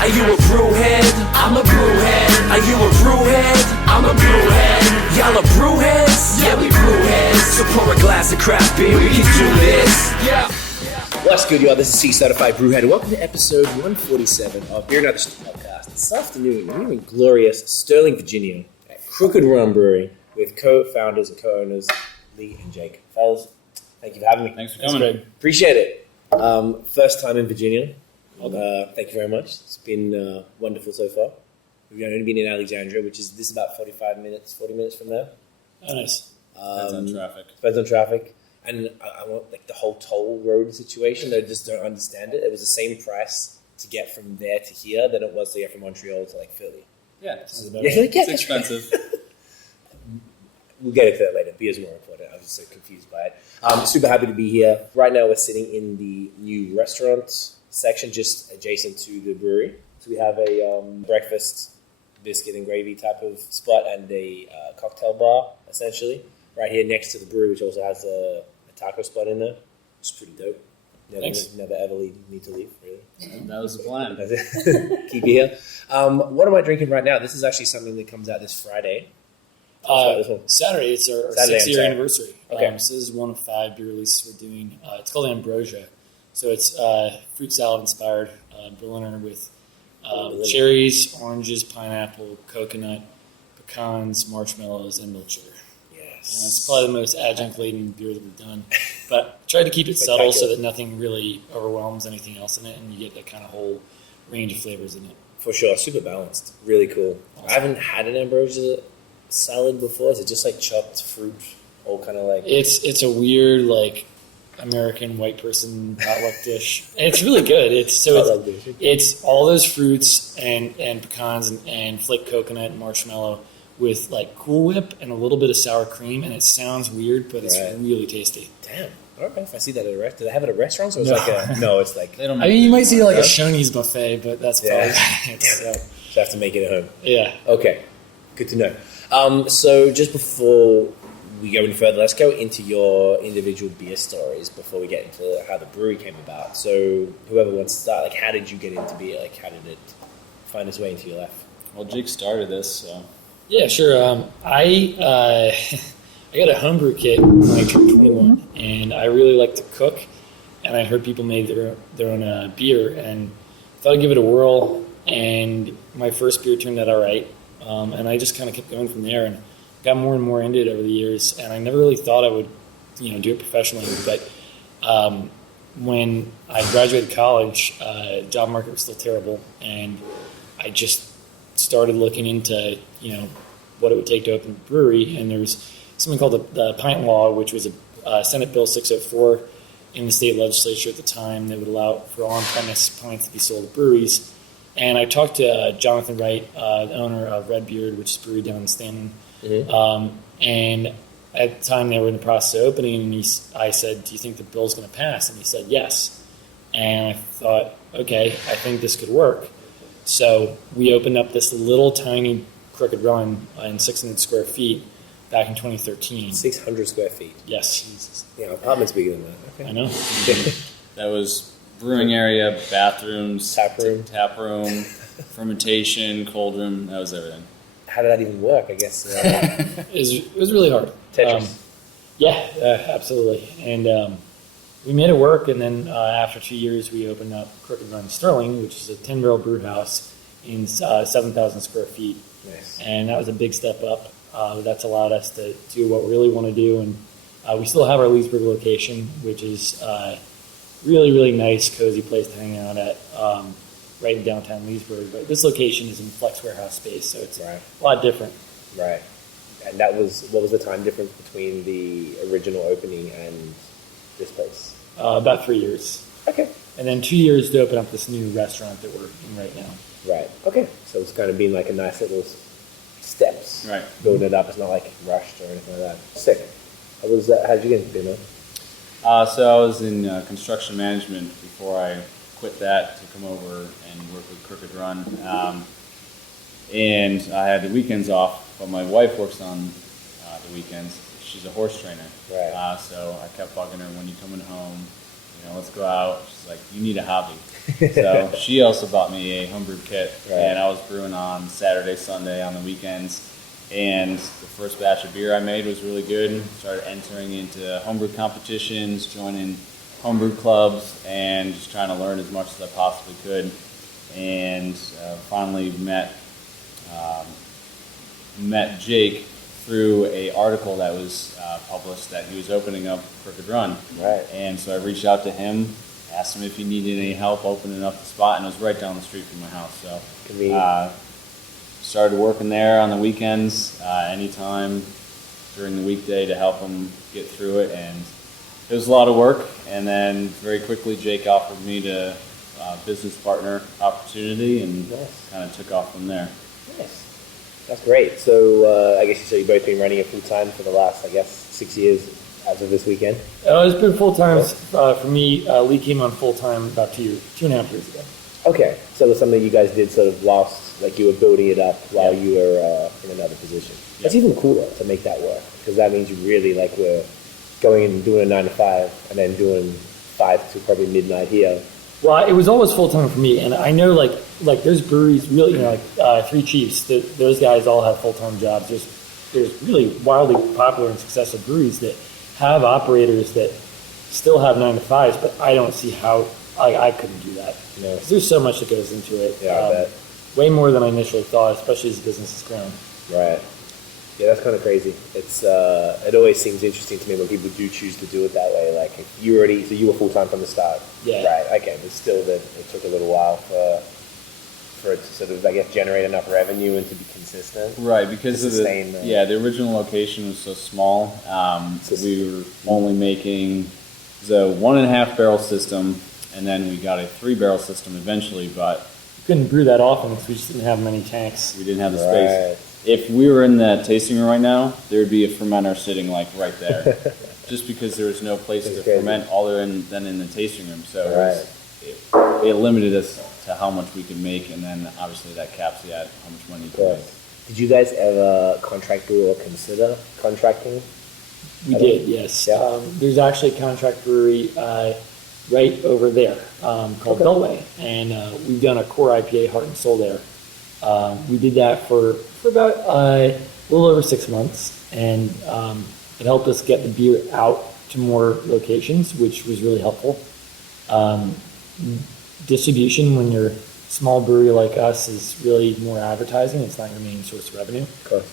Are you a brewhead? I'm a brewhead. Are you a brewhead? I'm a brewhead. Y'all are brewheads? Yeah, we brewheads. So pour a glass of craft beer, we can do this. Yeah. What's good, y'all? This is C Certified Brewhead. Welcome to episode 147 of Beer and Other Podcast. This afternoon, we're in glorious Sterling, Virginia at Crooked Run Brewery with co-founders and co-owners Lee and Jake. Fellas, thank you for having me. Thanks for coming. Appreciate it. First time in Virginia. Thank you very much. It's been wonderful so far. We've only been in Alexandria, which is this about 40 minutes from there. Oh, nice. Depends on traffic. And I want like the whole toll road situation. I just don't understand it. It was the same price to get from there to here than it was to get from Montreal to like Philly. Yeah, it's expensive. We'll get into that later. Beer's more important. I was just so confused by it. Super happy to be here. Right now we're sitting in the new restaurant section just adjacent to the brewery. So we have a breakfast, biscuit and gravy type of spot and a cocktail bar, essentially, right here next to the brewery, which also has a taco spot in there. It's pretty dope. Never ever need to leave, really. That was the plan. Keep you here. What am I drinking right now? This is actually something that comes out this Friday. Saturday. It's our Saturday, 6th year anniversary. Okay. So this is one of 5 beer releases we're doing. It's called Ambrosia. So it's fruit salad inspired Berliner with cherries, oranges, pineapple, coconut, pecans, marshmallows, and milk sugar. Yes. And it's probably the most adjunct-laden beer that we've done. But tried to keep it subtle so that nothing really overwhelms anything else in it, and you get that kind of whole range of flavors in it. For sure. Super balanced. Really cool. Awesome. I haven't had an Ambrosia salad before. Is it just like chopped fruit? All kind of like... It's a weird, like, American white person potluck dish. And it's really good. It's all those fruits and pecans and flaked coconut and marshmallow with like Cool Whip and a little bit of sour cream, and it sounds weird, but it's really tasty. Damn. Okay, if I see that at a restaurant, do they have it at restaurants? Or it's it's like they don't. I mean, you might see like a Shoney's buffet, but that's probably it. So I have to make it at home. Yeah. Okay. Good to know. So just before we go any further, let's go into your individual beer stories before we get into how the brewery came about. So whoever wants to start, like, how did you get into beer? Like, how did it find its way into your life? Well, Jake started this, so... Yeah, sure. I got a homebrew kit when I turned 21, and I really like to cook, and I heard people made their own beer, and thought I'd give it a whirl, and my first beer turned out all right, and I just kind of kept going from there, and got more and more into it over the years, and I never really thought I would, do it professionally, but when I graduated college, job market was still terrible, and I just started looking into, what it would take to open a brewery, and there was something called the Pint Law, which was a Senate Bill 604 in the state legislature at the time that would allow for on-premise pints to be sold at breweries. And I talked to Jonathan Wright, the owner of Redbeard, which is a brewery down in Stanton. Mm-hmm. And at the time they were in the process of opening, and I said, "Do you think the bill's going to pass?" And he said, "Yes." And I thought, okay, I think this could work. So we opened up this little tiny Crooked Run in 600 square feet back in 2013. 600 square feet? Yes. Jesus. Yeah, apartment's bigger than that. Okay. I know. That was brewing area, bathrooms, tap room, fermentation, cold room. That was everything. How did that even work? I guess it was really hard. Tetris. Absolutely. And we made it work. And then after 2 years, we opened up Crooked Run Sterling, which is a 10-barrel brew house in 7,000 square feet. Nice. And that was a big step up. That's allowed us to do what we really want to do. And we still have our Leesburg location, which is really, really nice, cozy place to hang out at, right in downtown Leesburg. But this location is in flex warehouse space, so it's a lot different. Right. And what was the time difference between the original opening and this place? About 3 years. Okay. And then 2 years to open up this new restaurant that we're in right now. Right. Okay. So it's kind of been like a nice little steps. Right. Building it up. It's not like rushed or anything like that. Sick. How did you get into beer, man? So I was in construction management before I quit that to come over and work with Crooked Run. And I had the weekends off, but my wife works on the weekends. She's a horse trainer. Right. So I kept bugging her, when you coming home? let's go out. She's like, you need a hobby. So she also bought me a homebrew kit, and I was brewing on Saturday, Sunday, on the weekends. And the first batch of beer I made was really good. Started entering into homebrew competitions, joining homebrew clubs, and just trying to learn as much as I possibly could. And finally met Jake through a article that was published that he was opening up Crooked Run. Right. And so I reached out to him, asked him if he needed any help opening up the spot, and it was right down the street from my house. So started working there on the weekends, anytime during the weekday to help him get through it. And it was a lot of work. And then very quickly, Jake offered me to business partner opportunity, and kind of took off from there. Nice. That's great. So I guess you said you've both been running it full time for the last, 6 years as of this weekend? It's been full time for me. Lee came on full time about 2.5 years ago. Okay. So it was something you guys did sort of whilst you were building it up while you were in another position. That's even cooler to make that work, because that means you really were going and doing a 9 to 5 and then doing 5 to probably midnight here. Well, it was always full time for me, and I know there's breweries really, Three Chiefs. Those guys all have full time jobs. There's really wildly popular and successful breweries that have operators that still have 9 to 5s, but I don't see how I couldn't do that. No. 'Cause there's so much that goes into it. Yeah, I bet. Way more than I initially thought, especially as the business has grown. Right. Yeah, that's kind of crazy. It's it always seems interesting to me when people do choose to do it that way. Like if you were full time from the start. Yeah. Right. Okay, but still, that it took a little while for it to sort of generate enough revenue and to be consistent. Right, because of sustain the original location was so small. We were only making the 1.5 barrel system, and then we got a 3 barrel system eventually, but Couldn't brew that often because we just didn't have many tanks. we didn't have the space. If we were in that tasting room right now, there would be a fermenter sitting right there, just because there was no place to ferment other than in the tasting room. So it limited us to how much we could make, and then obviously that caps you at how much money you can make. Did you guys ever contract brew or consider contracting? We did, yes. Yeah. There's actually a contract brewery right over there called Beltway, and we've done a core IPA Heart and Soul there. We did that for about a little over 6 months, and it helped us get the beer out to more locations, which was really helpful. Distribution, when you're a small brewery like us, is really more advertising. It's not your main source of revenue. Of course.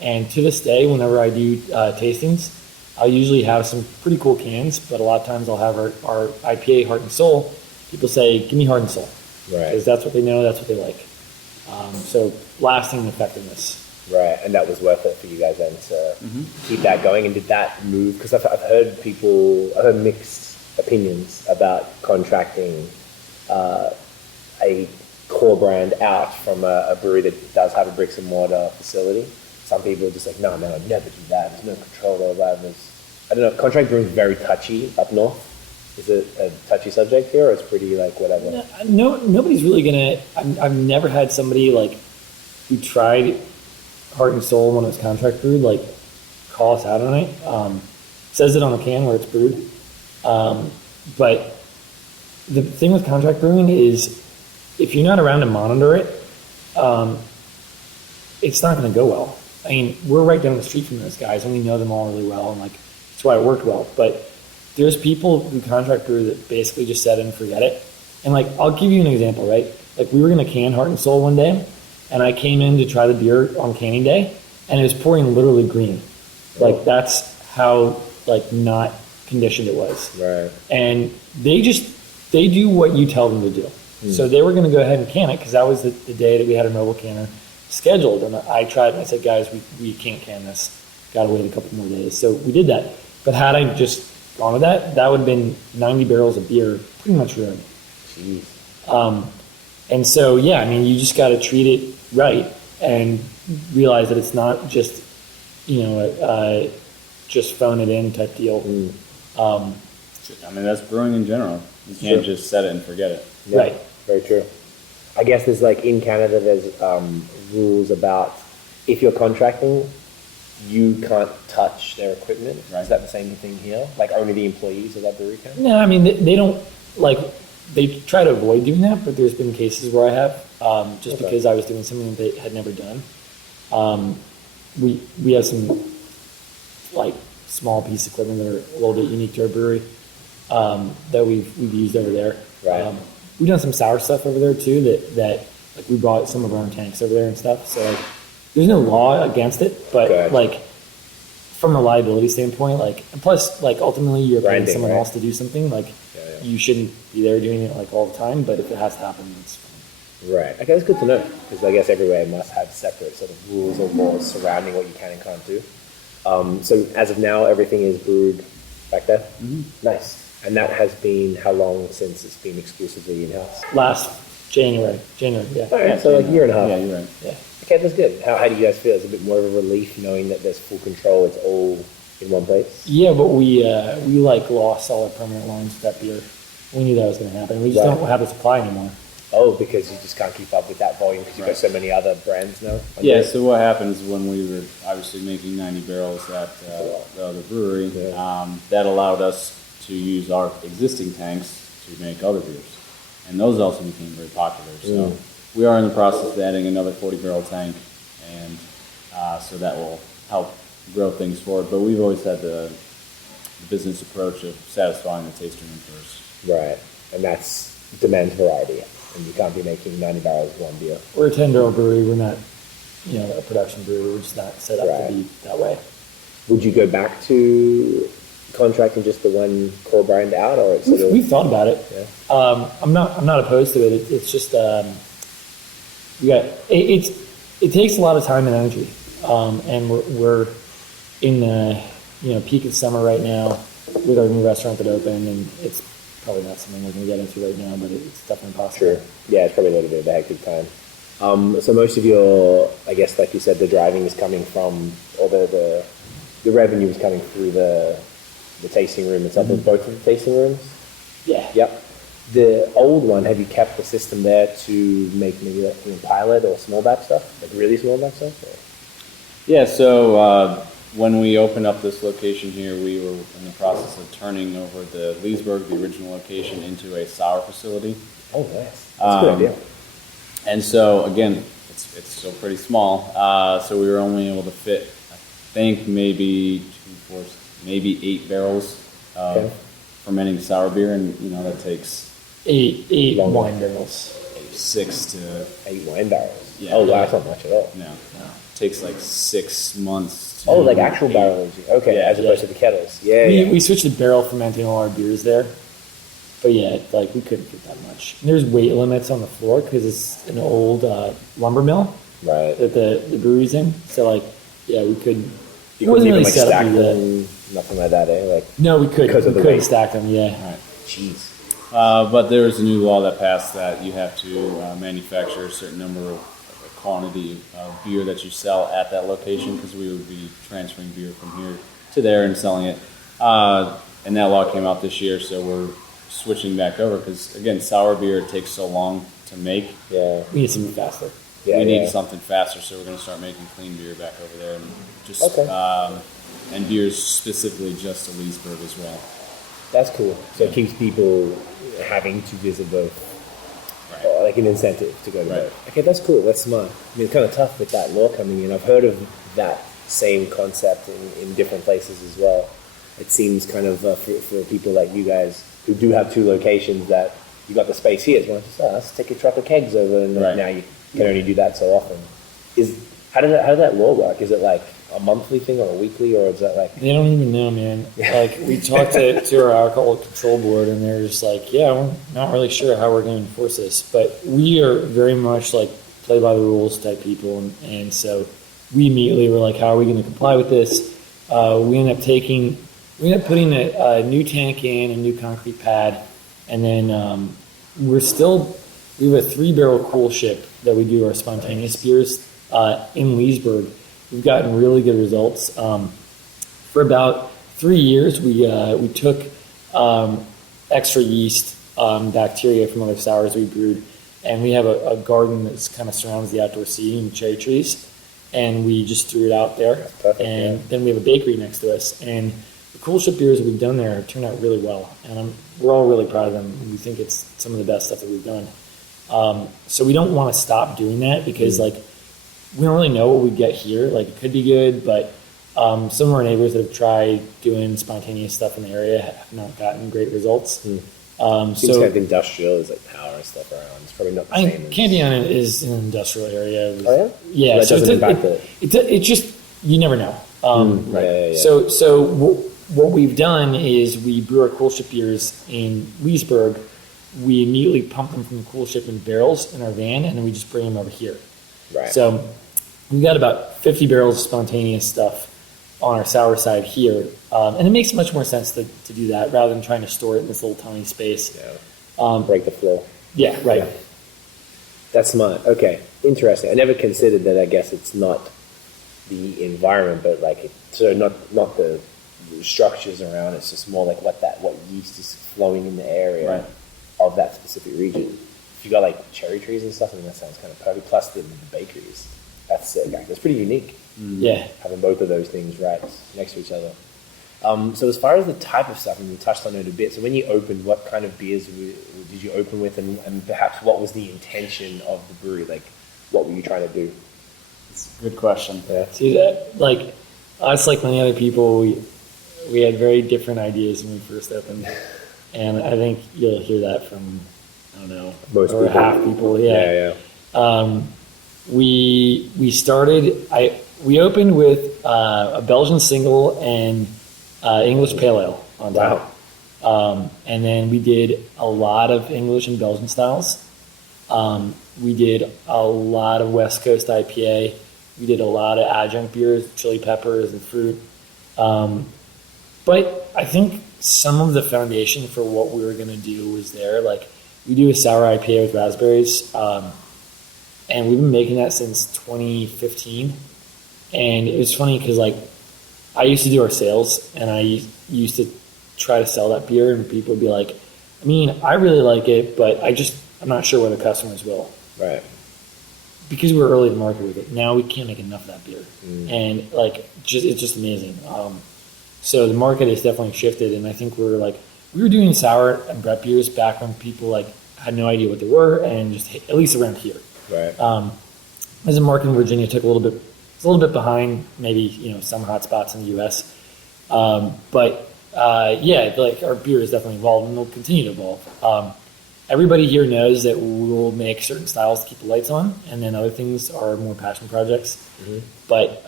And to this day, whenever I do tastings, I'll usually have some pretty cool cans, but a lot of times I'll have our IPA Heart and Soul. People say, give me Heart and Soul. Right. Because that's what they know, that's what they like. So lasting effectiveness. Right, and that was worth it for you guys then to keep that going. And did that move? Because I've heard mixed opinions about contracting a core brand out from a brewery that does have a bricks and mortar facility. Some people are just like, no, I'd never do that. There's no control over that. I don't know, contract brewing is very touchy up north. Is it a touchy subject here, or it's pretty whatever? No, nobody's really gonna. I've never had somebody who tried Heart and Soul when it was contract brewed call us out on it. Says it on the can where it's brewed. But the thing with contract brewing is, if you're not around to monitor it, it's not going to go well. I mean, we're right down the street from those guys, and we know them all really well, and that's why it worked well. But there's people who contract brew that basically just set it and forget it. And I'll give you an example, right? We were going to can Heart and Soul one day, and I came in to try the beer on canning day, and it was pouring literally green. That's how not conditioned it was. Right. And they do what you tell them to do. So they were going to go ahead and can it because that was the day that we had a mobile canner scheduled. And I tried and I said, guys, we can't can this. Got to wait a couple more days. So we did that. But had I just gone with that would have been 90 barrels of beer pretty much ruined. Jeez. And so, yeah, I mean, you just got to treat it right and realize that it's not just, just phone it in type deal. I mean, that's brewing in general. You can't just set it and forget it. Yeah, right. Very true. I guess there's in Canada, there's rules about if you're contracting you can't touch their equipment. Right. Is that the same thing here? Like only the employees of that brewery can? No, I mean, they don't, like, they try to avoid doing that, but there's been cases where I have, just because I was doing something that they had never done. We have some, like, small piece of equipment that are a little bit unique to our brewery that we've used over there. Right. We've done some sour stuff over there, too, that like, we brought some of our own tanks over there and stuff. So, like, there's no law against it, but, Gotcha. like, from a liability standpoint, like, and plus, like, ultimately you're paying Grinding, someone right? else to do something, like, you shouldn't be there doing it, like, all the time, but if it has to happen, it's fine. Right. Okay, that's good to know, because I guess everywhere must have separate sort of rules or laws surrounding what you can and can't do. So as of now, everything is brewed back there? Mm-hmm. Nice. And that has been how long since it's been exclusively in-house? Last January, yeah. All right, so like a year and a half. Yeah, you're right. Yeah. Okay, that's good. How do you guys feel? Is it a bit more of a relief knowing that there's full control, it's all in one place? Yeah, but we like lost all our permanent lines with that beer. We knew that was going to happen. We just don't have the supply anymore. Oh, because you just can't keep up with that volume because you've got so many other brands now? Yeah, so what happens when we were obviously making 90 barrels at the other brewery, that allowed us to use our existing tanks to make other beers. And those also became very popular. So we are in the process of adding another 40-barrel tank, and so that will help grow things forward. But we've always had the business approach of satisfying the taster room first. Right, and that's demands variety. And you can't be making 90 barrels of one beer. We're a 10-barrel brewery. We're not, a production brewery. We're just not set up to be that way. Would you go back to contracting just the one core brand out, or it's sort of... We've thought about it. Yeah. I'm not opposed to it. It's just it takes a lot of time and energy, and we're in the peak of summer right now with our new restaurant that opened, and it's probably not something we're going to get into right now, but it's definitely possible. Sure. Yeah, it's probably a little bit of a hectic time. So most of your, I guess, like you said, the driving is coming from, or the revenue is coming through the tasting room itself. Mm-hmm. Both of the tasting rooms? Yeah. Yep. The old one, have you kept the system there to make maybe like pilot or small batch stuff? Like really small batch stuff? Or? Yeah, so when we opened up this location here, we were in the process of turning over the Leesburg, the original location, into a sour facility. Oh, nice. That's a good idea. And so, again, it's still pretty small. So we were only able to fit, I think, maybe 8 barrels of fermenting sour beer, and that takes eight wine barrels. 6 to 8 wine barrels. Yeah. Oh, wow, that's not much at all. No. It takes like 6 months. Oh, like actual barrels. Okay, as opposed to the kettles. Yeah, We switched to barrel fermenting all our beers there. But yeah, like we couldn't get that much. And there's weight limits on the floor because it's an old lumber mill right. that the brewery's in. So like, yeah, we couldn't. You couldn't even like stack them, nothing like that, eh? Like no, we couldn't. Because of the couldn't weight. stack them. Yeah. Right. Jeez. But there was a new law that passed that you have to manufacture a certain number of quantity of beer that you sell at that location, because we would be transferring beer from here to there and selling it. And that law came out this year, so we're switching back over because, again, sour beer takes so long to make. Yeah. We need something faster. Yeah, we need something faster, so we're going to start making clean beer back over there, and just and beers specifically just to Leesburg as well. That's cool. So it keeps people having to visit both. Right. Or like an incentive to go to both. Okay, that's cool. That's smart. I mean, it's kind of tough with that law coming in. I've heard of that same concept in different places as well. It seems kind of for people like you guys who do have 2 locations that you got the space here. So let's take a truck of kegs over, and now you can only do that so often. How does that law work? Is it like a monthly thing or a weekly, or is that like... They don't even know, man. Like, we talked to our alcohol control board, and they're just like, yeah, we're not really sure how we're going to enforce this. But we are very much like play by the rules type people, and so we immediately were like, how are we going to comply with this? We end up putting a new tank in, a new concrete pad, and then we have a 3-barrel cool ship that we do our spontaneous beers in Leesburg. We've gotten really good results. For about 3 years, we took extra yeast bacteria from other sours we brewed, and we have a garden that kind of surrounds the outdoor seating, cherry trees. and we just threw it out there. Perfect, and then we have a bakery next to us, and the coolship beers that we've done there have turned out really well, and we're all really proud of them. We think it's some of the best stuff that we've done. So we don't want to stop doing that because like we don't really know what we get here. Like it could be good, but some of our neighbors that have tried doing spontaneous stuff in the area have not gotten great results. Seems So kind of industrial, is like power and stuff around. It's probably not the same. Candiana is an industrial area. Oh yeah, Yeah. That So doesn't impact it. it just you never know. Right. Yeah. So what we've done is we brew our coolship beers in Leesburg. We immediately pump them from the coolship in barrels in our van, and then we just bring them over here. Right. So we've got about 50 barrels of spontaneous stuff on our sour side here, and it makes much more sense to do that rather than trying to store it in this little tiny space. Break the flow. Yeah, right. Yeah. That's smart. Okay, interesting. I never considered that. I guess it's not the environment, but like not the structures around. It's just more like what yeast is flowing in the area of that specific region. If you got like cherry trees and stuff, I mean that sounds kind of perfect. Plus the bakeries. That's sick. That's pretty unique. Yeah. Having both of those things right next to each other. So as far as the type of stuff, and we touched on it a bit. So when you opened, what kind of beers did you open with, and perhaps what was the intention of the brewery? Like, what were you trying to do? It's a good question. Yeah. See that, like us, like many other people, we had very different ideas when we first opened, and I think you'll hear that from I don't know Most over people. half people. Yeah. Yeah. We started. We opened with a Belgian single and English pale ale on top. And then we did a lot of English and Belgian styles. We did a lot of West Coast IPA. We did a lot of adjunct beers, chili peppers and fruit. But I think some of the foundation for what we were going to do was there. Like we do a sour IPA with raspberries, and we've been making that since 2015. And it was funny because like I used to do our sales, and I used to try to sell that beer, and people would be like, I mean, I really like it, but I'm not sure whether customers will. Right. Because we were early to market with it. Now we can't make enough of that beer. And like, it's just amazing. So the market has definitely shifted, and I think we were doing sour and Brett beers back when people like had no idea what they were, and just at least around here. Right. As a market in Virginia took a little bit behind maybe, some hot spots in the U.S. But like our beer has definitely evolved, and will continue to evolve. Everybody here knows that we'll make certain styles to keep the lights on, and then other things are more passion projects. But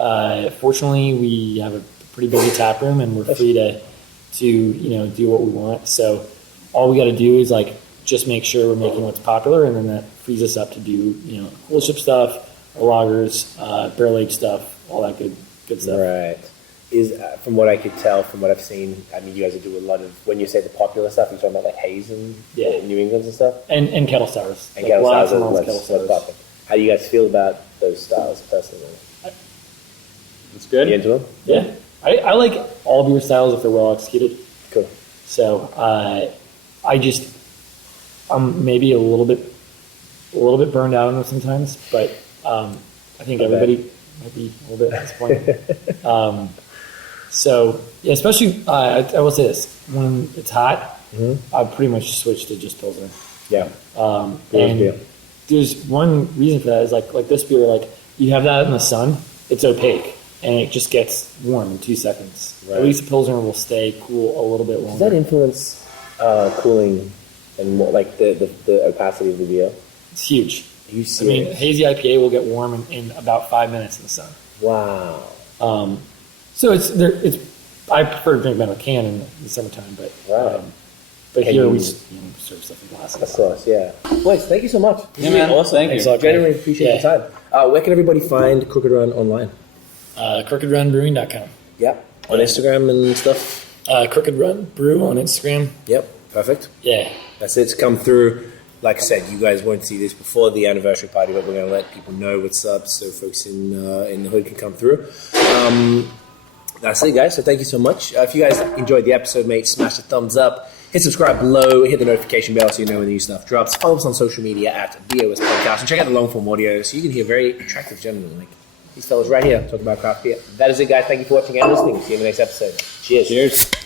fortunately, we have a pretty busy tap room, and we're free to do what we want. So all we got to do is like just make sure we're making what's popular, and then that frees us up to do coolship stuff, our lagers, barrel aged stuff, all that good stuff. Right. Is from what I could tell, from what I've seen, I mean, you guys do a lot of, when you say the popular stuff, you're talking about like haze and New England and stuff? And kettle sours. And Like kettle lots sours and are lots of what's kettle sours. popular. How do you guys feel about those styles personally? It's good. You into them? Yeah. I like all beer styles if they're well executed. Cool. So I'm maybe a little bit burned out on them sometimes, but I think everybody might be a little bit disappointed. So yeah, especially I will say this: when it's hot, I pretty much switch to just Pilsner. Yeah. And there's one reason for that is like this beer, like you have that in the sun, it's opaque and it just gets warm in 2 seconds. Right. At least the Pilsner will stay cool a little bit longer. Does that influence cooling and more, like the opacity of the beer? It's huge. Are you I serious? mean, hazy IPA will get warm in about 5 minutes in the sun. Wow. So I prefer to drink them out of a can in the summertime, but Right. but Can here you- we just serve stuff in glasses. Of course, yeah. Boys, thank you so much. Yeah, man. Awesome. Thank you. Thanks a lot. Genuinely appreciate Yeah. your time. Where can everybody find Crooked Run online? CrookedRunBrewing.com. Yep. On Instagram and stuff? Crooked Run Brew on Instagram. Yep. Perfect. Yeah. That's it. It's come through. Like I said, you guys won't see this before the anniversary party, but we're going to let people know what's up so folks in the hood can come through. That's it, guys. So thank you so much. If you guys enjoyed the episode, mate, smash the thumbs up. Hit subscribe below. Hit the notification bell so you know when the new stuff drops. Follow us on social media at BAOS Podcast. And check out the long form audio so you can hear very attractive gentlemen like These fellas right here talk about craft beer. That is it, guys. Thank you for watching and listening. See you in the next episode. Cheers. Cheers.